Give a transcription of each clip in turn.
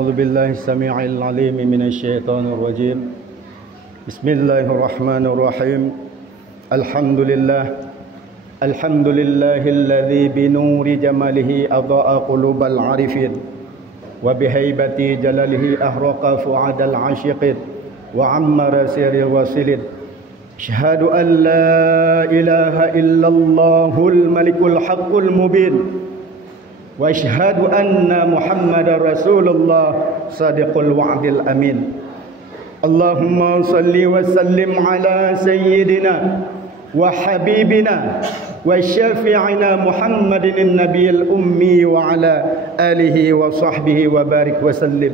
أعوذ بالله السميع العليم من الشيطان الرجيم. بسم الله الرحمن الرحيم. الحمد لله الذي بنور جماله أضاء قلوب العارفين وبهيبة جلاله أحرق فؤاد العاشقين وعمر سير الواصلين. أشهد أن لا إله إلا الله الملك الحق المبين وأشهد أن محمد رسول الله صادق الوعد الأمين. اللهم صل وسلم على سيدنا وحبيبنا وشفيعنا محمد النبي الأمي وعلى آله وصحبه وبارك وسلم.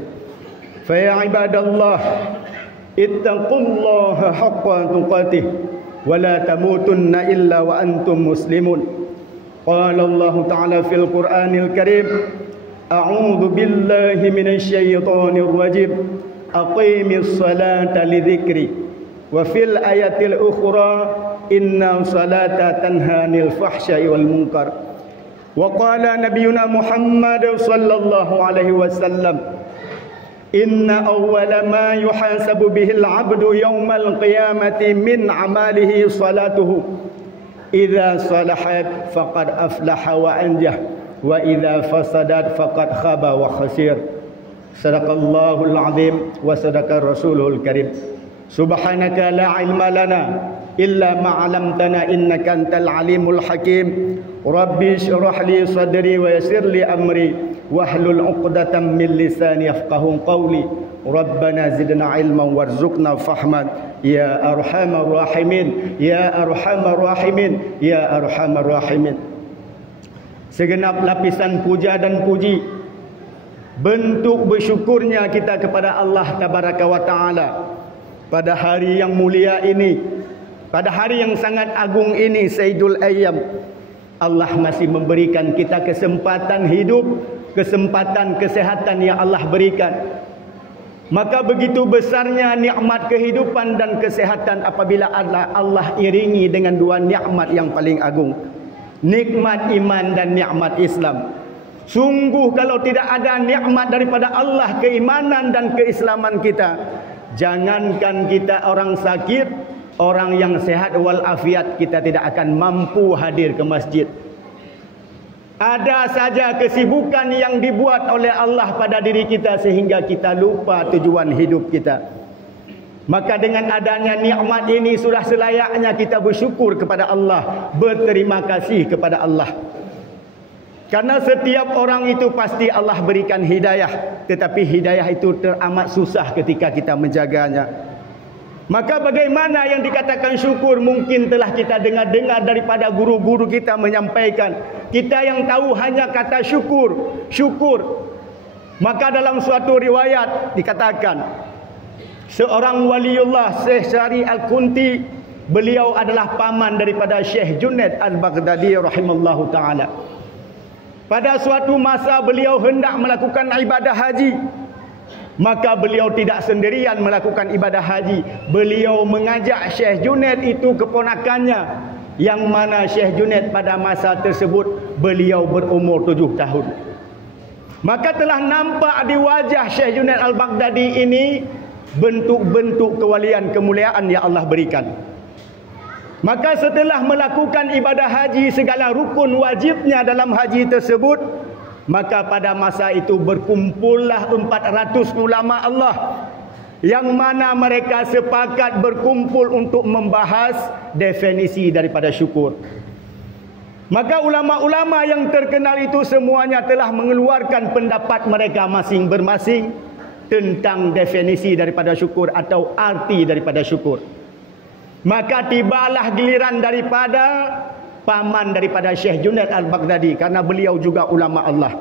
فيا عباد الله اتقوا الله حق تقاته ولا تموتن إلا وأنتم مسلمون. قال الله تعالى في القرآن الكريم: أعوذ بالله من الشيطان الرجيم أقيم الصلاة لذكري. وفي الآية الأخرى إن الصلاة تنهى عن الفحشاء والمنكر. وقال نبينا محمد صلى الله عليه وسلم: إن أول ما يحاسب به العبد يوم القيامة من عمله صلاته إذا صلحت فقد أفلح وأنجح وإذا فسدت فقد خاب وخسر. صدق الله العظيم وصدق رسوله الكريم. سبحانك لا علم لنا إلا ما علمتنا إنك أنت العليم الحكيم. ربي اشرح لي صدري ويسر لي أمري واحلل عقدة من لساني يفقهوا قولي. ربنا زدنا علما وارزقنا فهما يا أرحم الراحمين يا أرحم الراحمين يا أرحم الراحمين. Segenap lapisan puja dan puji, bentuk bersyukurnya kita kepada Allah Tabaraka wa Ta'ala pada hari yang mulia ini, pada hari yang sangat agung ini, Sayyidul Ayyam. Allah masih memberikan kita kesempatan hidup, kesempatan kesehatan yang Allah berikan. Maka begitu besarnya nikmat kehidupan dan kesehatan apabila Allah iringi dengan dua nikmat yang paling agung, nikmat iman dan nikmat Islam. Sungguh kalau tidak ada nikmat daripada Allah, keimanan dan keislaman kita, jangankan kita orang sakit, orang yang sehat walafiat, kita tidak akan mampu hadir ke masjid. Ada saja kesibukan yang dibuat oleh Allah pada diri kita sehingga kita lupa tujuan hidup kita. Maka dengan adanya nikmat ini sudah selayaknya kita bersyukur kepada Allah, berterima kasih kepada Allah. Karena setiap orang itu pasti Allah berikan hidayah, tetapi hidayah itu teramat susah ketika kita menjaganya. Maka bagaimana yang dikatakan syukur, mungkin telah kita dengar-dengar daripada guru-guru kita menyampaikan. Kita yang tahu hanya kata syukur, syukur. Maka dalam suatu riwayat dikatakan, seorang waliullah Syekh Syari Al-Kunti, beliau adalah paman daripada Syekh Junaid Al-Baghdadi rahimallahu ta'ala. Pada suatu masa beliau hendak melakukan ibadah haji. Maka beliau tidak sendirian melakukan ibadah haji. Beliau mengajak Syekh Junaid itu keponakannya, yang mana Syekh Junaid pada masa tersebut beliau berumur 7 tahun. Maka telah nampak di wajah Syekh Junaid Al-Baghdadi ini bentuk-bentuk kewalian kemuliaan yang Allah berikan. Maka setelah melakukan ibadah haji, segala rukun wajibnya dalam haji tersebut, maka pada masa itu berkumpullah 400 ulama Allah, yang mana mereka sepakat berkumpul untuk membahas definisi daripada syukur. Maka ulama-ulama yang terkenal itu semuanya telah mengeluarkan pendapat mereka masing-masing tentang definisi daripada syukur atau arti daripada syukur. Maka tibalah giliran daripada paman daripada Syekh Junaid Al-Baghdadi, karena beliau juga ulama Allah.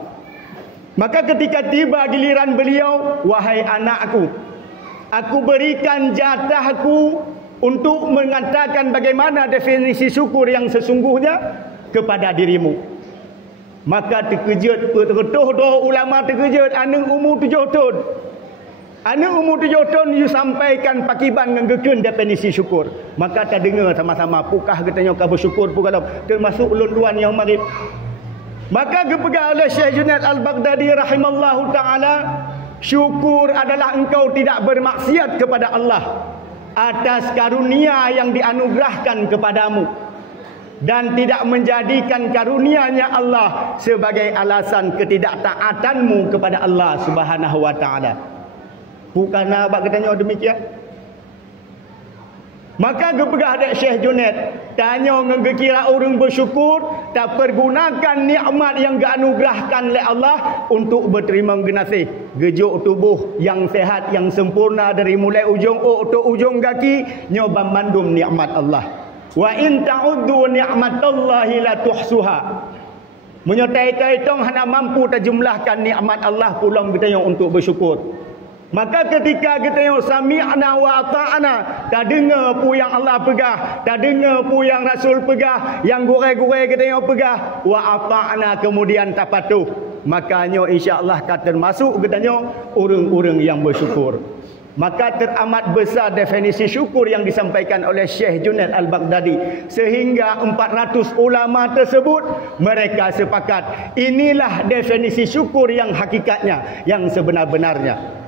Maka ketika tiba giliran beliau, wahai anakku, aku berikan jatahku untuk mengatakan bagaimana definisi syukur yang sesungguhnya kepada dirimu. Maka terkejut, betul ulama terkejut. Anak umur 7 tahun, anak umur 7 tahun you sampaikan pakiban ngengkeun definisi syukur. Maka kita dengar sama-sama, pukah katanya kau bersyukur pukah termasuk ulun-ulun yang marif. Maka dipegang oleh Syekh Junaid Al-Baghdadi rahimallahu ta'ala, Syukur adalah engkau tidak bermaksiat kepada Allah atas karunia yang dianugerahkan kepadamu, dan tidak menjadikan karunia-Nya Allah sebagai alasan ketidaktaatanmu kepada Allah Subhanahu wa taala. Bukan abang katanya demikian. Maka gepegah dek Syekh Junaid tanya ngekira orang bersyukur tak pergunakan nikmat yang dianugerahkan oleh Allah untuk berterima kasih. Gejuk tubuh yang sehat yang sempurna dari mulai ujung ke ujung kaki nyoba mandum nikmat Allah. Wa in ta'uddu ni'matallahi la tuhsuha. Menyotai tong hana mampu terjumlahkan nikmat Allah pulang kita yang untuk bersyukur. Maka ketika kita yang sami'na wa ata'na, tak dengar pu yang Allah pegah, tak dengar pu yang Rasul pegah, yang gurai-gurai kita yang pegah, wa ata'na kemudian tak patuh, makanya insya-Allah kata termasuk katanya orang-orang yang bersyukur. Maka teramat besar definisi syukur yang disampaikan oleh Syekh Junaid Al-Baghdadi, sehingga 400 ulama tersebut mereka sepakat inilah definisi syukur yang hakikatnya, yang sebenar-benarnya.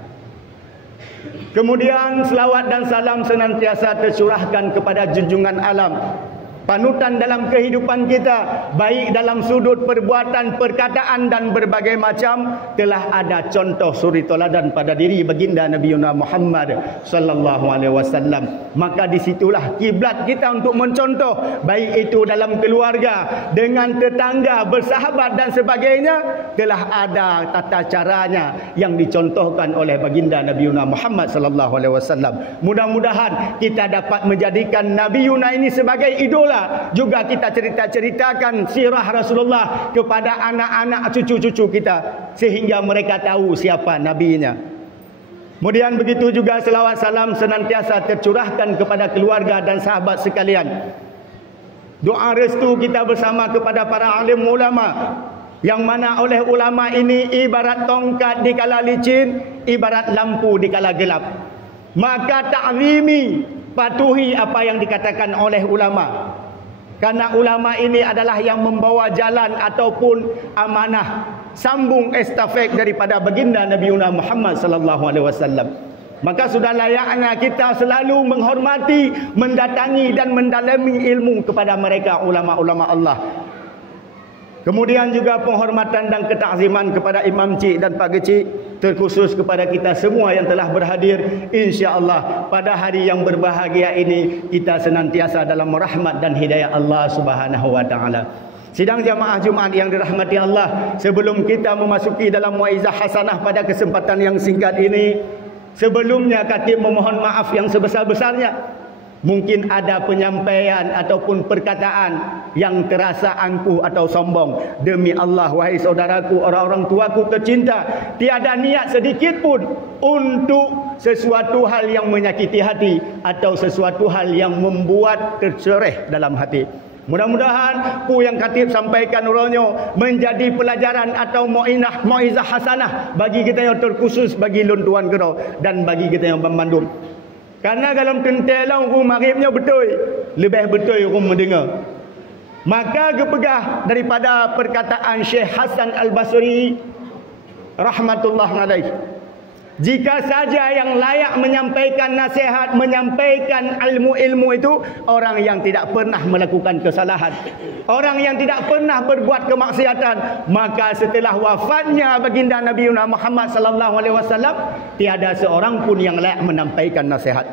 Kemudian selawat dan salam senantiasa tercurahkan kepada junjungan alam, panutan dalam kehidupan kita, baik dalam sudut perbuatan, perkataan dan berbagai macam. Telah ada contoh suri toladan pada diri baginda Nabi Muhammad sallallahu alaihi wasallam. Maka disitulah kiblat kita untuk mencontoh, baik itu dalam keluarga, dengan tetangga, bersahabat dan sebagainya. Telah ada tata caranya yang dicontohkan oleh baginda Nabi Muhammad sallallahu alaihi wasallam. Mudah-mudahan kita dapat menjadikan Nabi Yuna ini sebagai idola. Juga kita cerita-ceritakan sirah Rasulullah kepada anak-anak cucu-cucu kita, sehingga mereka tahu siapa nabinya. Kemudian begitu juga selawat salam senantiasa tercurahkan kepada keluarga dan sahabat sekalian. Doa restu kita bersama kepada para alim ulama, yang mana oleh ulama ini ibarat tongkat di kala licin, ibarat lampu di kala gelap. Maka ta'zimi, patuhi apa yang dikatakan oleh ulama. Karena ulama ini adalah yang membawa jalan ataupun amanah, sambung estafet daripada baginda Nabi Muhammad sallallahu alaihi wasallam. Maka sudah layaknya kita selalu menghormati, mendatangi dan mendalami ilmu kepada mereka ulama-ulama Allah. Kemudian juga penghormatan dan ketakziman kepada Imam Cik dan Pak Kecik, terkhusus kepada kita semua yang telah berhadir. InsyaAllah pada hari yang berbahagia ini kita senantiasa dalam rahmat dan hidayah Allah Subhanahu wa taala. Sidang jamaah Jumaat yang dirahmati Allah, sebelum kita memasuki dalam waizah hasanah pada kesempatan yang singkat ini, sebelumnya khatib memohon maaf yang sebesar-besarnya. Mungkin ada penyampaian ataupun perkataan yang terasa angkuh atau sombong. Demi Allah, wahai saudaraku, orang-orang tuaku tercinta, tiada niat sedikit pun untuk sesuatu hal yang menyakiti hati atau sesuatu hal yang membuat tercereh dalam hati. Mudah-mudahan pu yang khatib sampaikan orangnya menjadi pelajaran atau mauizah hasanah bagi kita yang terkhusus, bagi lun tuan gerau dan bagi kita yang membandung. Karena dalam tentelang rumah maribnya betul, lebih betul rumah mendengar. Maka kepegah daripada perkataan Syekh Hasan Al-Basri rahmatullah alaih, jika saja yang layak menyampaikan nasihat, menyampaikan ilmu-ilmu itu orang yang tidak pernah melakukan kesalahan, orang yang tidak pernah berbuat kemaksiatan, maka setelah wafatnya baginda Nabi Muhammad sallallahu alaihi wasallam tiada seorang pun yang layak menyampaikan nasihat.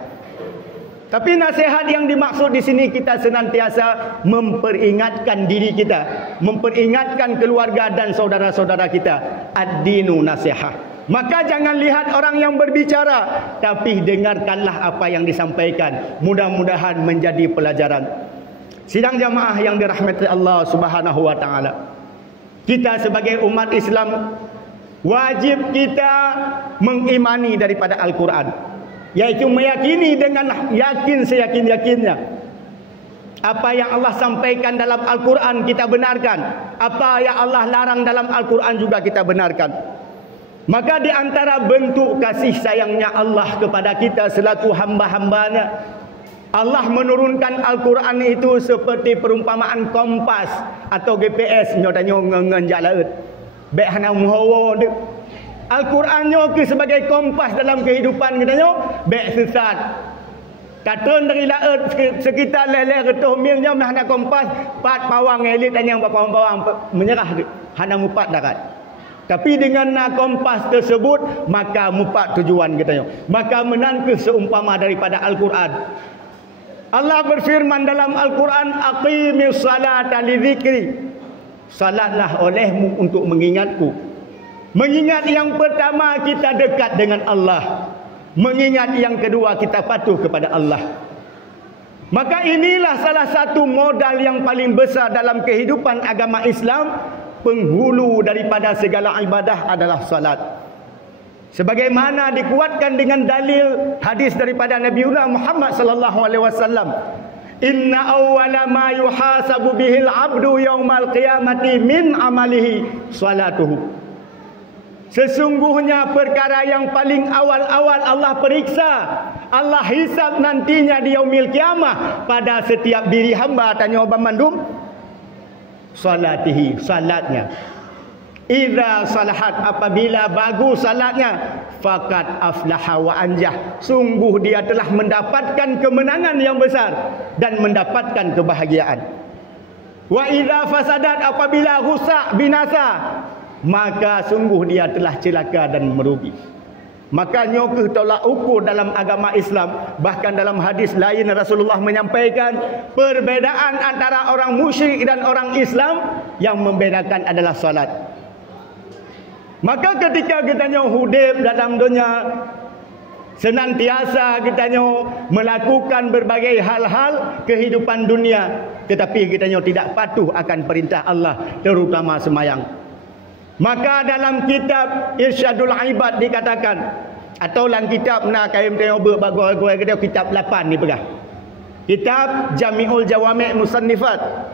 Tapi nasihat yang dimaksud di sini kita senantiasa memperingatkan diri kita, memperingatkan keluarga dan saudara-saudara kita. Ad-dinu nasihat. Maka jangan lihat orang yang berbicara, tapi dengarkanlah apa yang disampaikan. Mudah-mudahan menjadi pelajaran. Sidang jamaah yang dirahmati Allah Subhanahu wa taala, kita sebagai umat Islam wajib kita mengimani daripada Al-Quran, yaitu meyakini dengan yakin seyakin-yakinnya. Apa yang Allah sampaikan dalam Al-Quran kita benarkan, apa yang Allah larang dalam Al-Quran juga kita benarkan. Maka di antara bentuk kasih sayangnya Allah kepada kita selaku hamba-hambanya, Allah menurunkan Al-Quran itu seperti perumpamaan kompas atau GPS nyodanya ngenjak laut. Baik hana muhawa dia. Al-Qurannya ke sebagai kompas dalam kehidupan katanya, baik sesat. Katun dari laut sekitar leleh retuh mirnya hana kompas, pat pawang elit dan yang pawang-pawang menyerah hana mupat darat. Tapi dengan kompas tersebut maka mupat tujuan katanya. Maka menangkah seumpama daripada Al-Quran. Allah berfirman dalam Al-Quran, aqimis salata li dzikri. Salatlah olehmu untuk mengingatku. Mengingat yang pertama kita dekat dengan Allah. Mengingat yang kedua kita patuh kepada Allah. Maka inilah salah satu modal yang paling besar dalam kehidupan agama Islam. Penghulu daripada segala ibadah adalah salat. Sebagaimana dikuatkan dengan dalil hadis daripada Nabi Muhammad sallallahu alaihi wasallam. Inna awwala ma yuhasabu bihil abdu yaumal qiyamati min amalihi salatuhu. Sesungguhnya perkara yang paling awal-awal Allah periksa, Allah hisab nantinya di yaumil kiamah pada setiap diri hamba, tanya Abang Mandum, salatihi, salatnya. Idza salahat, apabila bagus salatnya, faqad aflaha wa anjah. Sungguh dia telah mendapatkan kemenangan yang besar dan mendapatkan kebahagiaan. Wa idza fasadat, apabila rusak binasa, maka sungguh dia telah celaka dan merugi. Maka nyokeh tolak ukur dalam agama Islam. Bahkan dalam hadis lain Rasulullah menyampaikan perbedaan antara orang musyrik dan orang Islam, yang membedakan adalah salat. Maka ketika kita hidup dalam dunia, senantiasa kita melakukan berbagai hal-hal kehidupan dunia, tetapi kita tidak patuh akan perintah Allah, terutama semayang. Maka dalam kitab Irsyadul Ibad dikatakan, atau dalam kitab nak kaim tengok berbagai kitab 8 ni pegah. Kitab Jami'ul Jawami' Musannifat.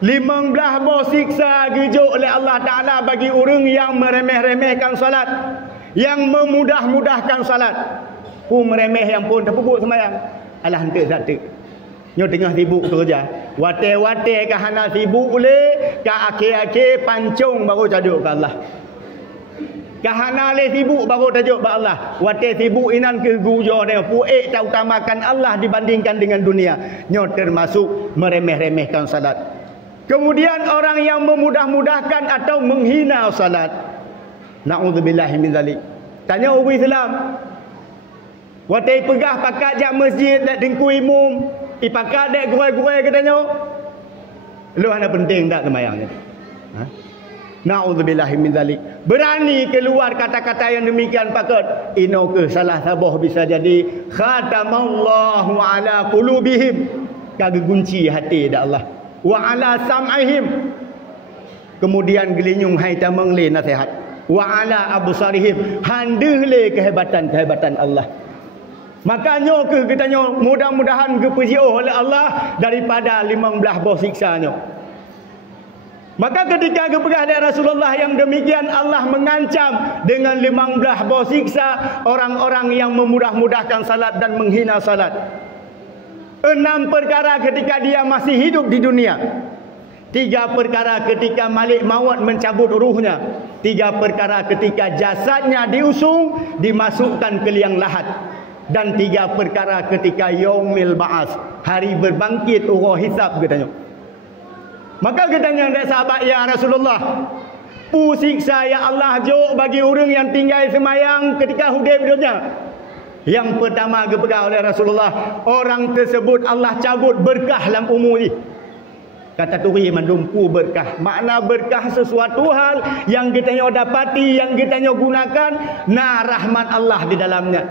15 buah siksa gijuk oleh Allah Ta'ala bagi orang yang meremeh-remehkan salat, yang memudah-mudahkan salat. Meremeh yang pun terpupuk semayang. Alah hentik satu. Nyo tengah sibuk kerja. Wate-wate ke hana sibuk boleh, ke akhir-akhir pancung baru tajuk ke Allah. Ke hana le sibuk baru tajuk ke Allah. Wate sibuk inan ke gujo dia, puik tak utamakan Allah dibandingkan dengan dunia. Nyo termasuk meremeh-remehkan salat. Kemudian orang yang memudah-mudahkan atau menghina salat. Na'udzubillahi min zalik. Tanya orang Islam. Wate pegah pakat jam masjid dak dengku imum. Ipakat dek guai-guai katanya. Lu hana penting tak semayang ni? Ha? Na'udzubillahi min zalik. Berani keluar kata-kata yang demikian pakat. Ino ke salah sabah bisa jadi khatamallahu ala qulubihim. Kagak kunci hati dak Allah. Wa ala sam'ihim. Kemudian gelinyung hai tamang le nasihat. Wa ala absarihim. Handeh le kehebatan-kehebatan Allah. Makanya kita mudah-mudahan kepujian oleh Allah daripada 15 buah siksanya. Maka ketika kepegah dari Rasulullah yang demikian, Allah mengancam dengan 15 buah siksa orang-orang yang memudah-mudahkan salat dan menghina salat. 6 perkara ketika dia masih hidup di dunia. 3 perkara ketika Malik Maut mencabut ruhnya. 3 perkara ketika jasadnya diusung, dimasukkan ke liang lahat. Dan 3 perkara ketika yaumil ba'as, hari berbangkit urah hisab katanya. Maka katanya dari sahabat, ya Rasulullah, siksa ya Allah jauh bagi orang yang tinggal semayang ketika hidup dunia. Yang pertama kepegang oleh Rasulullah, orang tersebut Allah cabut berkah dalam umur ni. Kata turi mendumpu berkah. Makna berkah sesuatu hal yang kita dapati, yang kita gunakan, nah rahmat Allah di dalamnya.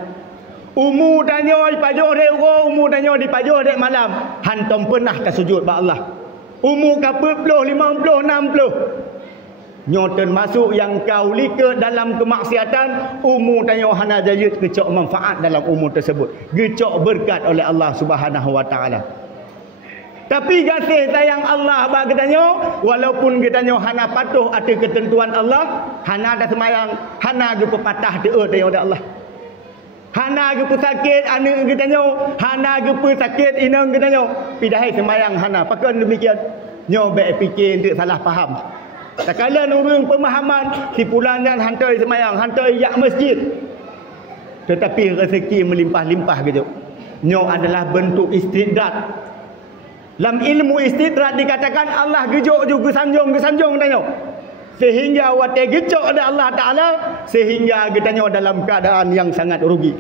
Umur tanya dipajuh dek umur tanya dipajuh dek malam. Hantam pernah tersujud ba Allah. Umur ke 40, 50, 60. Nyoten masuk yang kau lika dalam kemaksiatan, umur tanya hana jayut gecok manfaat dalam umur tersebut. Gecok berkat oleh Allah Subhanahu wa taala. Tapi kasih sayang Allah bagi tanya, walaupun kita hana patuh atas ketentuan Allah, hana dah semayang, hana ge pepatah doa tanya oleh Allah. Hana ge pesakit anak kita hana ge pesakit inang kita pidahai semayang hana. Pakai demikian. Nyo baik fikir untuk salah faham. Tak kala nurung pemahaman si pulan dan hantar semayang, hantar yak masjid. Tetapi rezeki melimpah-limpah gitu. Nyo adalah bentuk istidrat. Dalam ilmu istidrat dikatakan Allah gejuk juga sanjung tanya. Sehingga wate gecok ada Allah Ta'ala, sehingga katanya dalam keadaan yang sangat rugi.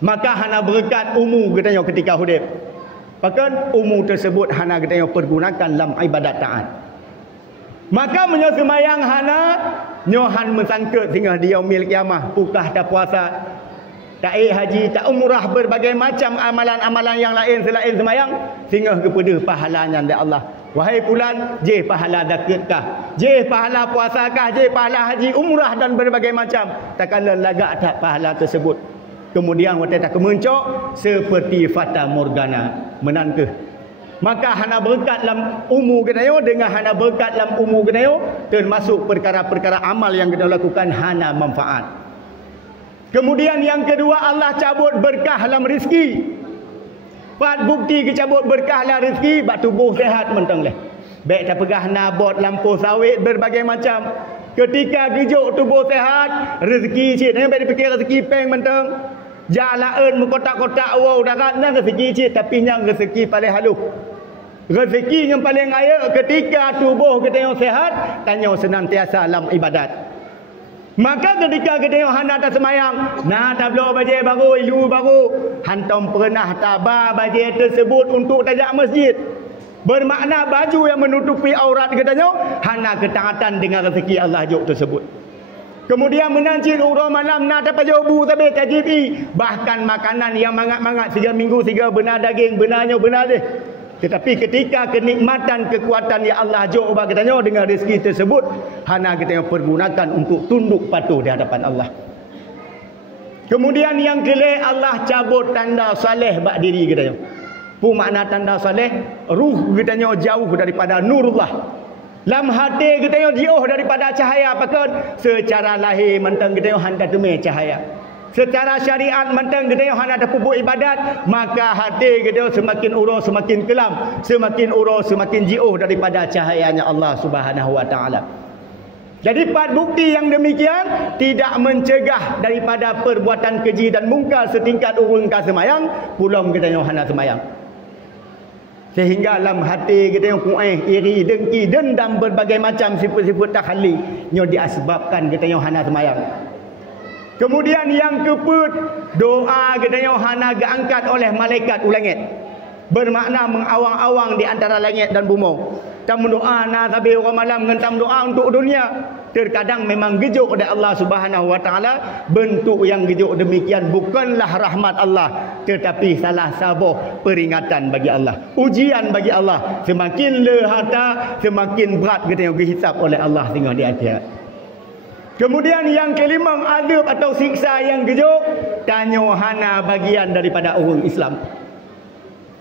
Maka hana berkat umur katanya ketika hidup. Bahkan umur tersebut hana katanya pergunakan dalam ibadat taat. Maka menyo semayang hana nyohan mesangkut sehingga dia yaumil kiamah, pukah tak puasa, tak haji, tak umrah, berbagai macam amalan-amalan yang lain selain semayang, sehingga kepada pahalanya dari Allah. Wahai pulan, je pahala zakat, je pahala puasakah, je pahala haji, umrah dan berbagai macam. Takkanlah lagak tak pahala tersebut. Kemudian waktu tak kemencok seperti fata morgana, menangkeh. Maka hana berkat dalam umur kenayo dengan hana berkat dalam umur kenayo termasuk perkara-perkara amal yang kita lakukan hana manfaat. Kemudian yang kedua, Allah cabut berkah dalam rezeki. Pat bukti kecabut berkah dalam rezeki, bak tubuh sehat mentang leh. Baik tak pegah nabot lampu sawit berbagai macam. Ketika gejuk tubuh sehat, rezeki cik. Jangan baik dipikir rezeki peng mentang. Jalan mengkotak-kotak wow darat nan rezeki cik, tapi yang rezeki paling halus. Rezeki yang paling kaya ketika tubuh kita yang sehat, tanya senantiasa dalam ibadat. Maka ketika kita yang hana tak semayang, nah tak belum baju baru, ilu baru, hantam pernah tabah baju tersebut untuk tajak masjid. Bermakna baju yang menutupi aurat katanya hana ketaatan dengan rezeki Allah juk tersebut. Kemudian menancil urang malam nak dapat jawabu tapi tajibi, bahkan makanan yang mangat-mangat 3 minggu 3 benar daging, benarnya benar deh. Tetapi ketika kenikmatan kekuatan yang Allah jauh bagi katanya dengan rezeki tersebut, hana kita yang pergunakan untuk tunduk patuh di hadapan Allah. Kemudian yang kelih, Allah cabut tanda saleh bak diri katanya. Pu makna tanda saleh, ruh katanya jauh daripada nurullah. Lam hati katanya jauh daripada cahaya, bahkan secara lahir mentang katanya handa temui cahaya. Secara syariat mentang kita hanya ada pupuk ibadat, maka hati kita semakin urus semakin kelam, semakin urus semakin jauh daripada cahayanya Allah Subhanahu wa taala. Jadi empat bukti yang demikian tidak mencegah daripada perbuatan keji dan mungkar setingkat urang ka semayang, pulang kita hanya semayang. Sehingga dalam hati kita yang kuih, iri, dengki, dendam, berbagai macam sifat-sifat takhali yang diasbabkan kita yang hana semayang. Kemudian yang keput, doa kita hana diangkat oleh malaikat ulangit. Bermakna mengawang-awang di antara langit dan bumi. Tam doa na tabi orang malam ngentam doa untuk dunia. Terkadang memang gejuk oleh Allah Subhanahu wa taala, bentuk yang gejuk demikian bukanlah rahmat Allah, tetapi salah satu peringatan bagi Allah, ujian bagi Allah. Semakin lehata, semakin berat kita yang dihisap oleh Allah tengok di akhirat. Kemudian yang kelima, azab atau siksa yang gejuk, tanya hana bagian daripada orang Islam.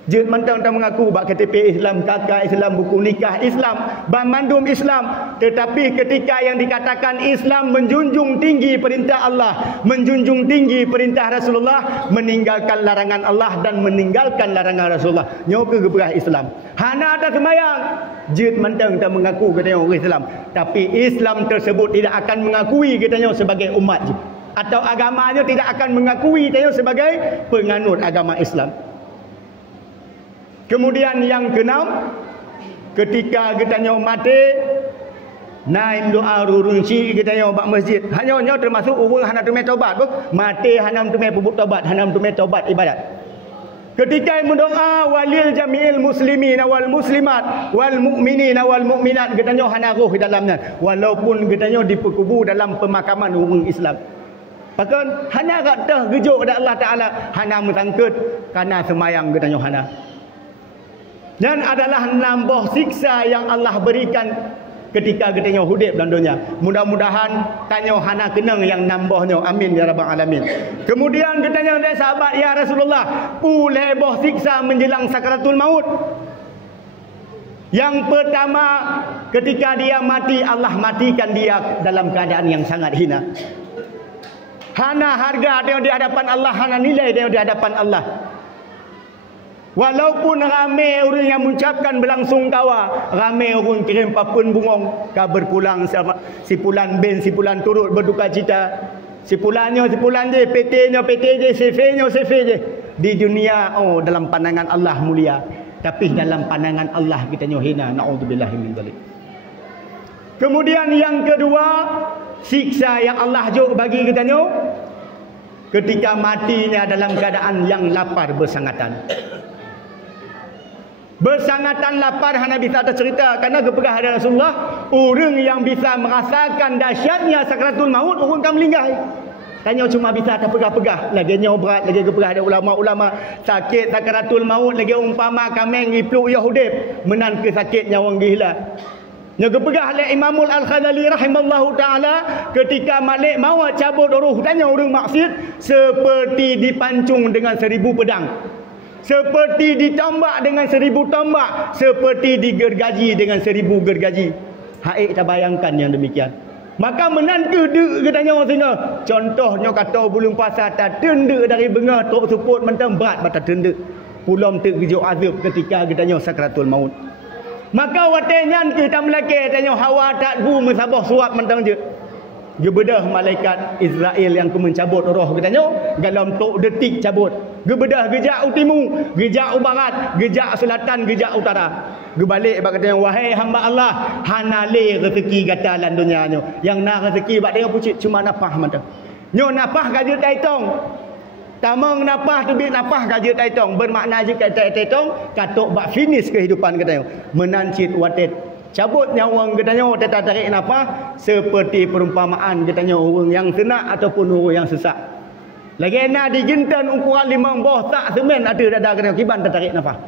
Jut mentang tak mengaku bak KTP Islam, kakak Islam, buku nikah Islam, bandum Islam. Tetapi ketika yang dikatakan Islam menjunjung tinggi perintah Allah, menjunjung tinggi perintah Rasulullah, meninggalkan larangan Allah dan meninggalkan larangan Rasulullah, nyoka geberah Islam. Hana ada semayang, jut mentang tak mengaku katanya orang Islam. Tapi Islam tersebut tidak akan mengakui katanya sebagai umat, atau agamanya tidak akan mengakui katanya sebagai penganut agama Islam. Kemudian yang keenam, ketika kita mati, naim doa rurunci kita bak masjid. Hanya termasuk orang hana tumai taubat, mati hana tumai pupuk taubat, hana tumai taubat ibadat. Ketika mendoa walil jami'il muslimin wal muslimat wal mu'minin wal mu'minat, kita hana roh di dalamnya, walaupun kita dipekubur dalam pemakaman orang Islam. Bahkan hanya kata gejuk dari Allah Taala, hana mesangkut karena semayang kita hana. Dan adalah nambah siksa yang Allah berikan ketika kita hidup dalam dunia. Mudah-mudahan tanya hana kenang yang nambahnya. Amin ya rabbal alamin. Kemudian kita tanya sahabat, ya Rasulullah, lebih siksa menjelang sakaratul maut. Yang pertama, ketika dia mati, Allah matikan dia dalam keadaan yang sangat hina. Hana harga dia di hadapan Allah, hana nilai dia di hadapan Allah. Walaupun ramai orang yang mengucapkan berlangsung kawa, ramai orang kirim papun bungong, kabar pulang si pulan ben, si pulan turut berduka cita. Si pulannya si pulan je, PT-nya PT je, CV-nya CV je. Di dunia dalam pandangan Allah mulia, tapi dalam pandangan Allah kita hina. Naudzubillah min dzalik. Kemudian yang kedua, siksa yang Allah jauh bagi kita ketika matinya dalam keadaan yang lapar bersangatan. Bersangatan lapar hanya bisa tercerita karena kepegah ada Rasulullah, orang yang bisa merasakan dahsyatnya sakratul maut orang kan melinggai. Tanya cuma bisa terpegah-pegah, lagi berat, lagi kepegah ada ulama-ulama sakit sakratul maut, lagi umpama kameng ipluk Yahudib menan ke sakitnya orang gila. Yang kepegah oleh Imamul Al-Khazali rahimallahu ta'ala, ketika malik maut cabut roh, tanya orang maksiat seperti dipancung dengan 1000 pedang, seperti ditambak dengan 1000 tambak, seperti digergaji dengan 1000 gergaji. Haik tak bayangkan yang demikian. Maka menantu dek katanya orang singa. Contohnya kata belum puasa tak tendek dari bengah tok support mentang berat mata tendek. Pulang tek gejuk azab ketika katanya sakratul maut. Maka watenyan kita melaki tanya hawa tak bu mesabah suap mentang je. Gebedah malaikat Israel yang mencabut roh katanya dalam tok detik cabut. Gebedah gejak utimu, gejak barat, gejak selatan, gejak utara. Gebalik bak katanya wahai hamba Allah, hanale rezeki gatalan dunianya. Yang nak rezeki bak dia pucit cuma napah mentang. Nyo napah gaji taitong. Tamang napah tebik napah gaji taitong. Bermakna je kata taitong katok bak finish kehidupan katanya. Menancit watet cabut nyawa katanya tetap tarik nafas seperti perumpamaan katanya orang yang senak ataupun orang yang sesak. Lagi nak digintan ukuran 5 boh tak semen ada dada kena kiban tarik nafas.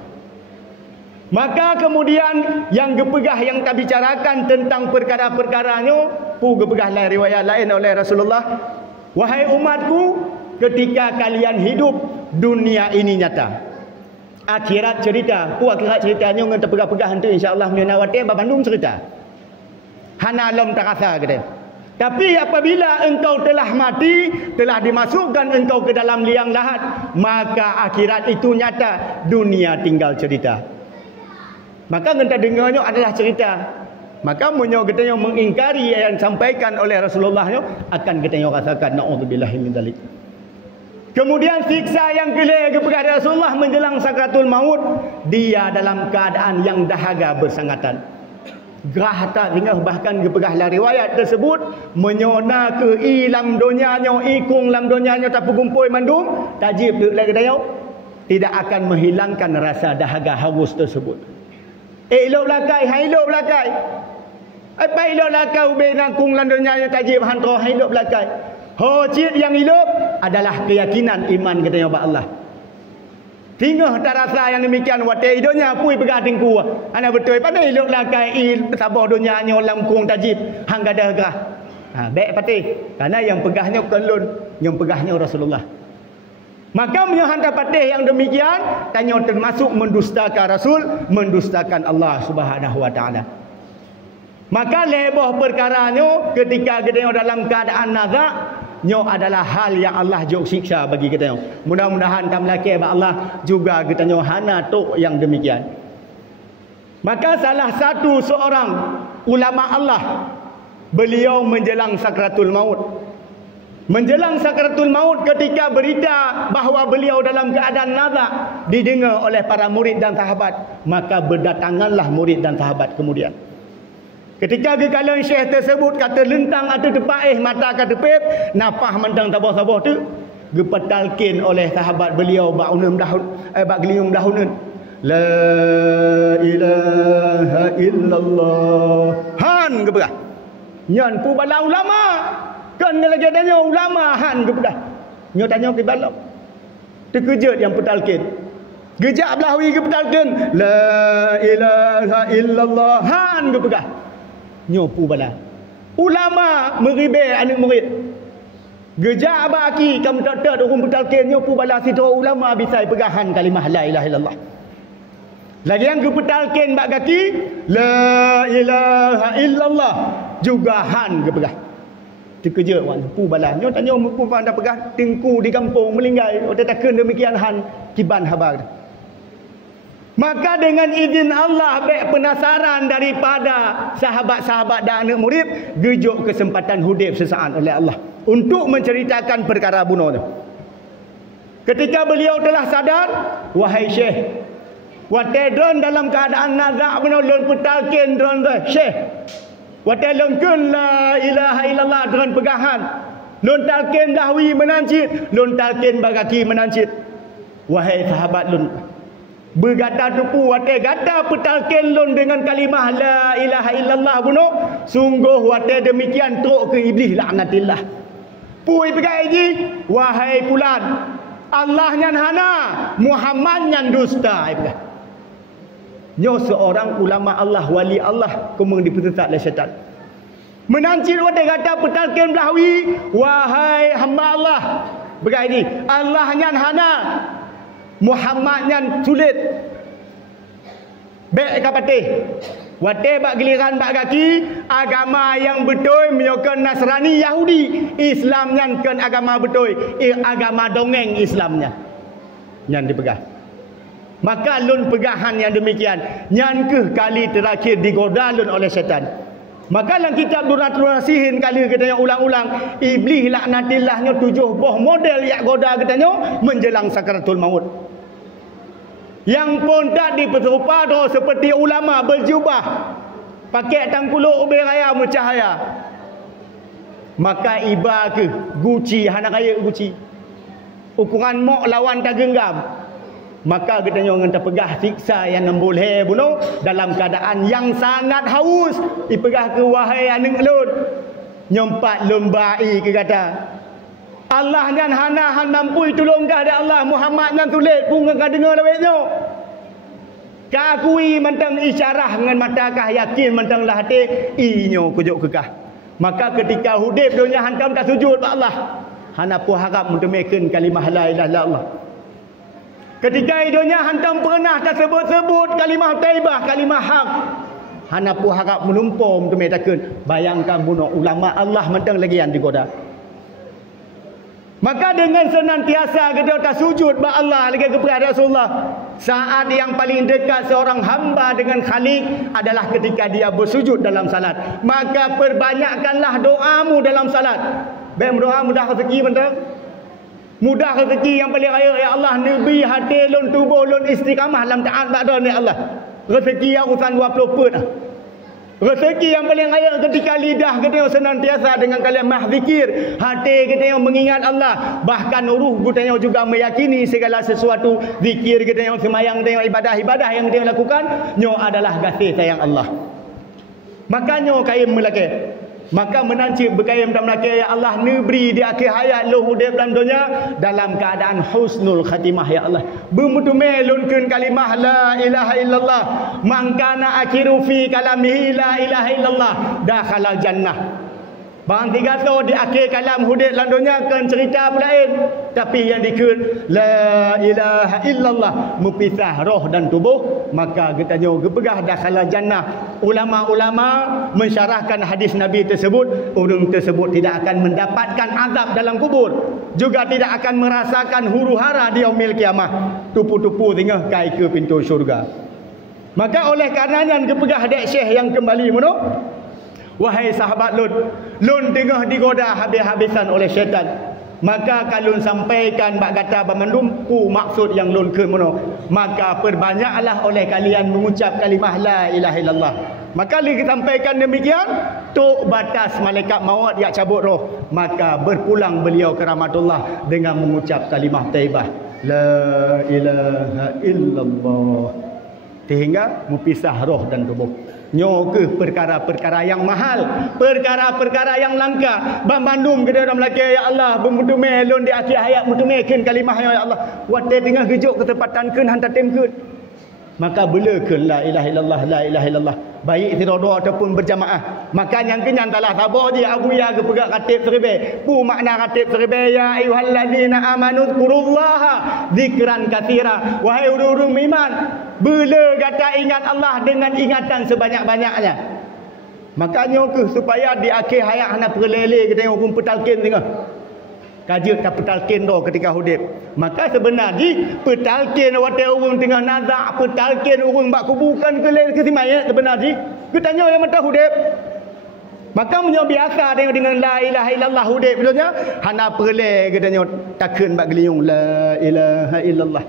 Maka kemudian yang gepegah yang kita bicarakan tentang perkara-perkaranya pu gepegah lain riwayat lain oleh Rasulullah, wahai umatku, ketika kalian hidup dunia ini nyata, akhirat cerita, pu akhirat ceritanya dengan terpegah-pegah hantu insya-Allah menawati Bandung cerita. Hana alam terasa kata. Tapi apabila engkau telah mati, telah dimasukkan engkau ke dalam liang lahat, maka akhirat itu nyata, dunia tinggal cerita. Maka kita dengarnya adalah cerita. Maka munyo kita yang mengingkari yang disampaikan oleh Rasulullah akan kita yang rasakan naudzubillah min dzalik. Kemudian siksa yang kelih kepada Rasulullah menjelang sakratul maut, dia dalam keadaan yang dahaga bersangatan. Gerah tak tinggal bahkan kepada riwayat tersebut menyona ke ilam dunianya, ikung lam dunianya tak kumpul mandum, tajib lagi dia tidak akan menghilangkan rasa dahaga haus tersebut. Elok lakai, elok lakai. Apa elok lakai ubena kung lam dunianya tajib hantro elok lakai. Hojit yang hidup adalah keyakinan iman kita kepada Allah. Tinggal tak rasa yang demikian watai hidupnya pui pegah tingku. Ana betul pada hidup lakai sabah dunia nya lamkung tajib hang gadah gerah. Baik patih. Karena yang pegahnya kelun, yang pegahnya Rasulullah. Maka menyohantar patih yang demikian tanya termasuk mendustakan Rasul, mendustakan Allah Subhanahu wa taala. Maka leboh perkaranya ketika kita dalam keadaan nazak, nyo adalah hal yang Allah jauh siksa bagi kita. Mudah-mudahan tam laki Allah juga kita nyo hana tok yang demikian. Maka salah satu seorang ulama Allah, beliau menjelang sakratul maut. Menjelang sakratul maut ketika berita bahawa beliau dalam keadaan nazak didengar oleh para murid dan sahabat, maka berdatanganlah murid dan sahabat kemudian. Ketika gekalan syekh tersebut kata lentang atau tepaih mata kata pep napah mentang tabah-tabah tu gepetalkin oleh sahabat beliau bak unum dahun bak geliung dahunan la ilaha illallah han geberah nyan pu bala ulama kan lagi adanya ulama han geberah nyo tanya ke bala terkejut yang petalkin gejak belahui gepetalkin la ilaha illallah han geberah nyopu bala ulama meribe anak murid gejak baki kam tak orang betalkin nyopu bala situ ulama bisa pegahan kalimah la ilaha illallah lagi yang kepetalkin bak kaki la ilaha illallah juga han kepegah terkejut wan pu bala nyo tanya pu pandai pegah tengku di kampung melinggai otak takkan demikian han kiban habar Maka dengan izin Allah, baik penasaran daripada sahabat-sahabat dan anak murid, gejuk kesempatan Hudaib sesaat oleh Allah untuk menceritakan perkara bunuh tu. Ketika beliau telah sadar, wahai Syekh, watai drone dalam keadaan nazak bunuh lon petalkin drone tu, Syekh. Watai lengkun la ilaha illallah drone pegahan. Lon talkin dahwi menancit, lon talkin bagaki menancit. Wahai sahabat lon, bergata tupu watai gata petalkin lon dengan kalimah la ilaha illallah bunuh, sungguh watai demikian teruk ke iblis laknatillah. Pui pegai ji, wahai pulan, Allah nyan hana, Muhammad nyan dusta. Nyo seorang ulama Allah, wali Allah, kumung dipersesat oleh syaitan. Menancir watai kata petalkin belahwi, wahai hamba Allah, pegai ji, Allah nyan hana, Muhammad nyan sulit. Baik kapatih. Watai bak giliran bak kaki, agama yang betul menyokan Nasrani Yahudi, Islam nyan kan agama betul, agama dongeng Islamnya. Nyan dipegang. Maka lun pegahan yang demikian, nyan ke kali terakhir digoda lun oleh syaitan. Maka dalam kitab Duratul Nasihin kali katanya ulang-ulang, iblis laknatillahnya 7 boh model yak goda katanya menjelang sakaratul maut. Yang pun tak diperserupa tu seperti ulama berjubah, pakai tangkuluk beraya bercahaya. Maka iba ke Gucci, hana kaya Gucci, ukuran mok lawan tak genggam. Maka katanya orang terpegah siksa yang boleh bunuh dalam keadaan yang sangat haus. Dipegah ke wahai anak lun, nyempat lembai ke kata Allah dan hana han mampu tolong kah ada Allah, Muhammad dan tulis pun kau dengar lawetnya. Kakui mentang isyarah dengan mata kah, yakin mentang lah hati inyo kujuk kekah. Maka ketika Hudaib dunia hantam tak sujud pada Allah, hana pu harap mendemekan kalimah la ilaha illallah. Ketika dunia hantam pernah tak sebut-sebut kalimah taibah, kalimah hak, hana pu harap menumpum mendemekan. Bayangkan bunuh ulama Allah mentang lagi yang digoda. Maka dengan senantiasa kita tak sujud ba Allah lagi kepada Rasulullah. Saat yang paling dekat seorang hamba dengan Khalik adalah ketika dia bersujud dalam salat. Maka perbanyakkanlah doamu dalam salat. Baik berdoa mudah rezeki mentang. Mudah rezeki yang paling raya, ya Allah, nabi hati lun tubuh lun istiqamah dalam taat ba'da ya Allah. Rezeki yang urusan 20 pun. Rezeki yang paling raya ketika lidah kita yang senantiasa dengan kalimah zikir, hati kita yang mengingat Allah, bahkan ruh kita yang juga meyakini segala sesuatu zikir kita yang semayang kita yang ibadah-ibadah yang kita lakukan nyo adalah kasih sayang Allah. Makanya kaim melaki, maka menancip berkayam dalam laki, ya Allah, neberi di akhir hayat lo Hudaib dalam dunia dalam keadaan husnul khatimah ya Allah. Bermutumai lunkan kalimah la ilaha illallah, man kana akhiru fi kalamihi la ilaha illallah dakhala jannah. Bang tiga tu di akhir kalam Hudaib dalam dunia kan cerita lain, tapi yang dikut la ilaha illallah memisah roh dan tubuh, maka katanya gepegah dakhala jannah. Ulama-ulama mensyarahkan hadis Nabi tersebut, orang tersebut tidak akan mendapatkan azab dalam kubur, juga tidak akan merasakan huru-hara di yaumil kiamah, tupu-tupu tengah kai ke pintu syurga. Maka oleh karenanya gepegah dek syekh yang kembali mono, wahai sahabat Lun tengah digoda habis-habisan oleh syaitan. Maka kalau sampaikan bak kata bermandumku maksud yang lun ke mono, maka perbanyaklah oleh kalian mengucap kalimah la ilaha illallah. Maka lagi sampaikan demikian, tok batas malaikat maut yang cabut roh, maka berpulang beliau ke rahmatullah dengan mengucap kalimah taibah la ilaha illallah, sehingga memisah roh dan tubuh. Nyo ke perkara-perkara yang mahal, perkara-perkara yang langka. Bang bandum ke dalam laki, ya Allah, bermutumai lon di akhir hayat mutumaikan kalimah ya Allah. Watai tengah gejuk ketepatan keun hantar temkeun. Maka belakan la ilaha illallah, la ilaha illallah, baik tidur-doa ataupun berjamaah. Maka yang kenyan talah sabar je abu ya ke pegak ratib seribe. Pu makna ratib seribe, ya ayyuhallazina amanu dzkurullaha dzikran katsira. Wahai orang-orang beriman, bila kata ingat Allah dengan ingatan sebanyak-banyaknya. Makanya ke supaya di akhir hayat hana perlele kita tengok pun petalkin tengah. Kajut tak petalkin doh ketika hudib. Maka sebenarnya petalkin wate urang tengah nazak, petalkin urang bak kubukan ke lain ke simai sebenarnya. Kita tanya yang mata hudib. Maka menyo biasa dengan la ilaha illallah hudib betulnya hana perle katanya takun bak geliung la ilaha illallah.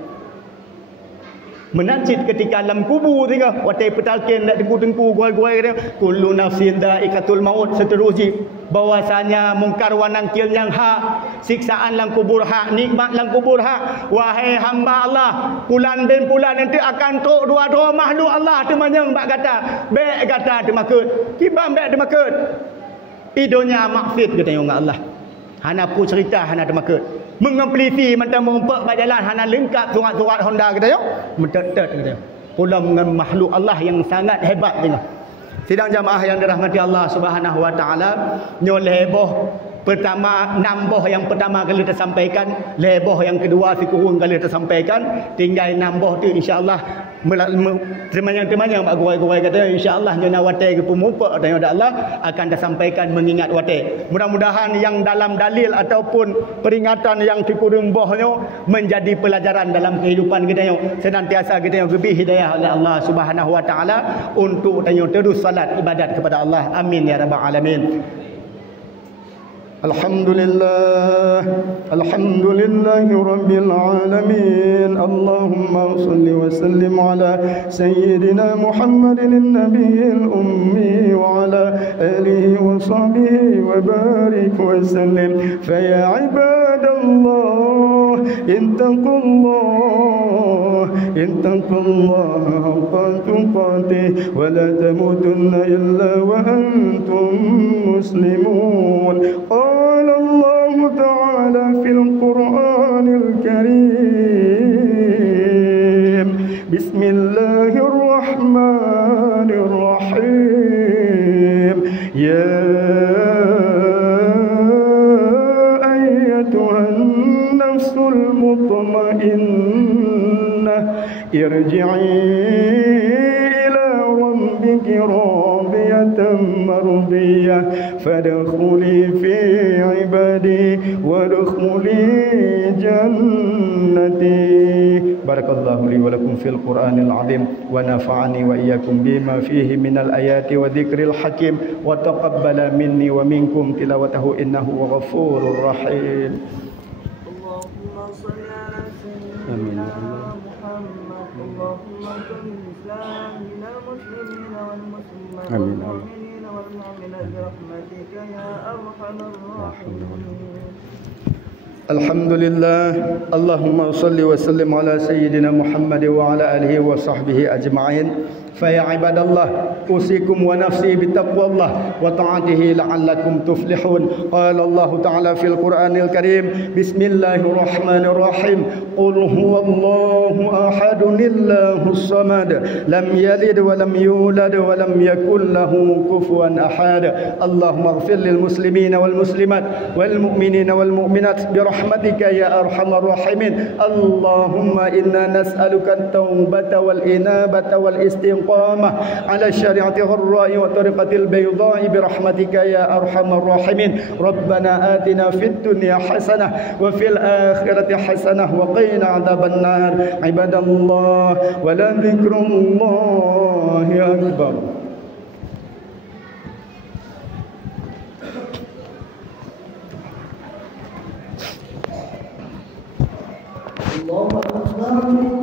Menacit ketika alam kubur tengah watai petalkin nak tengku-tengku guai-guai dia kullu nafsin dha'iqatul maut seterusnya bahwasanya mungkar wa nangkil yang hak siksaan lang kubur hak nikmat lang kubur hak wahai hamba Allah pulan bin pulan nanti akan tok dua-dua makhluk Allah temanyang bak kata baik kata demakut kibam baik demakut idonya maksud katanya dengan Allah hana pu cerita hana demakut mengaplisi macam merompak bak jalan hana lengkap surat-surat Honda kita yo mentetet kita pula dengan makhluk Allah yang sangat hebat tengah sidang jamaah yang dirahmati Allah Subhanahu wa taala nyo leboh pertama nambah yang pertama kali tersampaikan leboh yang kedua sekurang kali tersampaikan tinggal nambah tu insyaallah temanyang bak guai-guai kata insyaallah nyo wate ke pemumpak dan Allah akan tersampaikan mengingat wate mudah-mudahan yang dalam dalil ataupun peringatan yang dikurung bohnya menjadi pelajaran dalam kehidupan kita yo senantiasa kita yo lebih hidayah oleh Allah Subhanahu wa taala untuk terus salat ibadat kepada Allah amin ya rabbal alamin. Alhamdulillah Rabbil Alamin Allahumma salli wa sallim ala Sayyidina Muhammadin Nabiyil Ummi wa ala alihi wa sahbihi wa barik wa sallim fa ya ibadallah ittaqullah haqqa tuqatih wa la tamutunna illa wa antum muslimun. قال الله تعالى في القرآن الكريم بسم الله الرحمن الرحيم يا أيتها النفس المطمئنة ارجعي إلى ربك راضية مرضية فادخلي في عبادي وادخلي جنتي. بارك الله لي ولكم في القرآن العظيم ونفعني وإياكم بما فيه من الآيات وذكر الحكيم وتقبل مني ومنكم تلاوته إنه غفور رحيم. اللهم صل على سيدنا محمد اللهم كن الإسلام للمسلمين والمسلمات والمؤمنين والمؤمنات برحمتك يا أرحم الراحمين. الحمد لله اللهم صل وسلم على سيدنا محمد وعلى آله وصحبه أجمعين. فيا عباد الله أوصيكم ونفسي بتقوى الله وطاعته لعلكم تفلحون. قال الله تعالى في القرآن الكريم بسم الله الرحمن الرحيم قل هو الله أحد الله الصمد لم يلد ولم يولد ولم يكن له كفوا أحد. اللهم اغفر للمسلمين والمسلمات والمؤمنين والمؤمنات برحمتك يا أرحم الراحمين. اللهم إنا نسألك التوبة والإنابة والاستنقاذ على الشريعة الغراء وطريقة البيضاء برحمتك يا أرحم الراحمين. ربنا آتنا في الدنيا حسنة وفي الآخرة حسنة وقنا عذاب النار. عباد الله ولذكر الله أكبر. الله أكبر.